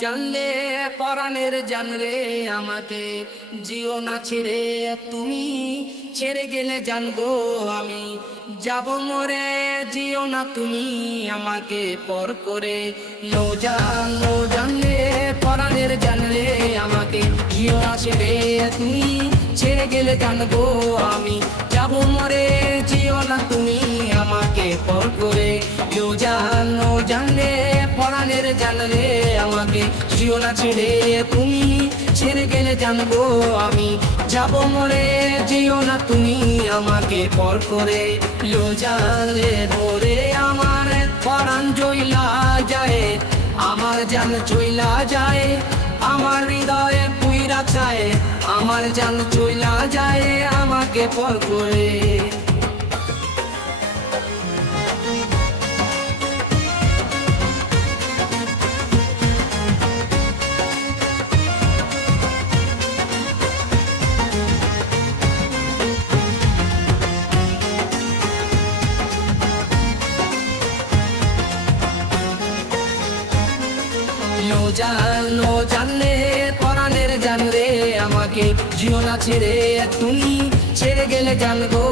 জানলে পরাণের জানরে আমাকে জিও না ছেড়ে তুমি ছেড়ে গেলে জানবো আমি যাব মরে জিও না তুমি আমাকে পর করে জানলে পরাণের জানরে আমাকে জিও না ছেড়ে তুমি ছেড়ে গেলে জানবো আমি যাব মরে জিও না তুমি আমাকে পর করে জানলে পরাণের জানলে আমাকে জিও না ছেড়ে তুমি ছেড়ে গেলে জানবো আমি যাব মরে জিও না তুমি আমাকে পর করে জানলে ধরে আমার পরাণ জইলা যায় আমার জান চইলা যায় আমার হৃদয়ে পুইরা চায় আমার জান চইলা যায় আমাকে পর করে জানলে পরাণের জানলে আমাকে জিও না ছেড়ে তুমি ছেড়ে গেলে জানবো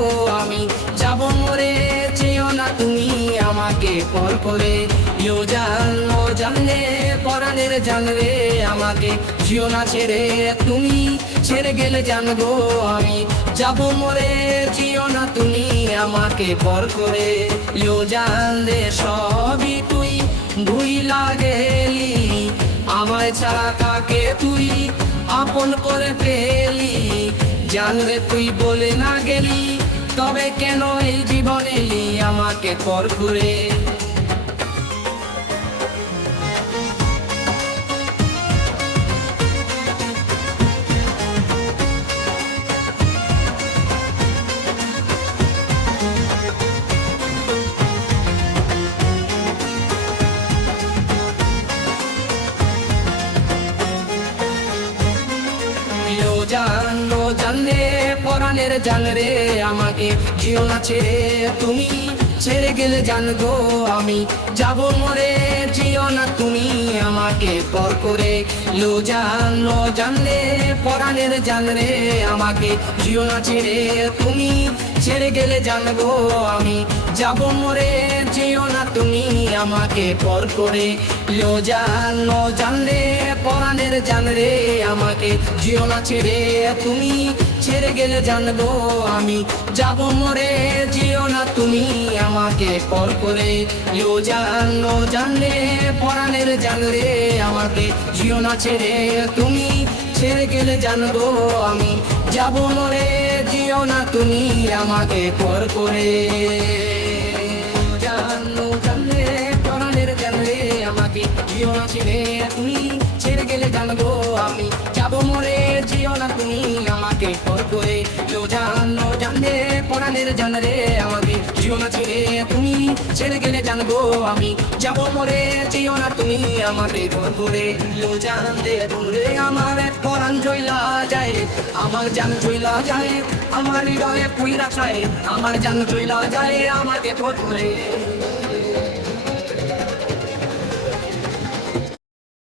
আমি যাব মরে চেয়েও না তুমি আমাকে পর করে জানলে পরাণের জানলে আমাকে জিও না ছেড়ে তুমি ছেড়ে গেলে জানবো আমি যাব মরে চেয়েও না তুমি আমাকে পর করে জানলে সবই তুই ভুইলা গেলি আমায় ছাড়া কাকে তুই আপন করে পেলি জানলে তুই বলে না গেলি তবে কেন এই জীবনে এলি আমাকে পর করে জানলে পরাণের জানরে আমাকে জিও না ছেড়ে তুমি ছেড়ে গেলে জানবো আমি যাব মরে জিও না তুমি আমাকে পর করে জানলে পরাণের জানরে আমাকে জিও না ছেড়ে তুমি ছেড়ে গেলে জানবো আমি যাব মরে জিও না তুমি আমাকে পর করে জানলে পরাণের জানরে আমাকে জিও না ছেড়ে তুমি ছেড়ে গেলে জানবো আমি যাব মরে জিও না তুমি আমাকে পর করে জানলে পরাণের জানরে আমাকে জিও না ছেড়ে তুমি ছেড়ে গেলে জানবো আমি যাব মরে জিও না তুমি আমাকে পর করে জানলে পরাণের জানরে আমাকে জিও না ছেড়ে তুমি ছেড়ে গেলে জানবো আমি যাব মরে জিও না তুমি আমাকে পর করে জানলে পরাণের জানরে আমাকে জিও না ছেড়ে তুমি ছেড়ে গেলে জানবো আমি যাব মরে জিও না তুমি আমাকে পর করে জানলে দূরে আমার পরাণ জইলা যায় আমার জান চইলা যায় আমার হৃদয়ে পুইরা চায় আমার জান চইলা যায় আমাকে পর করে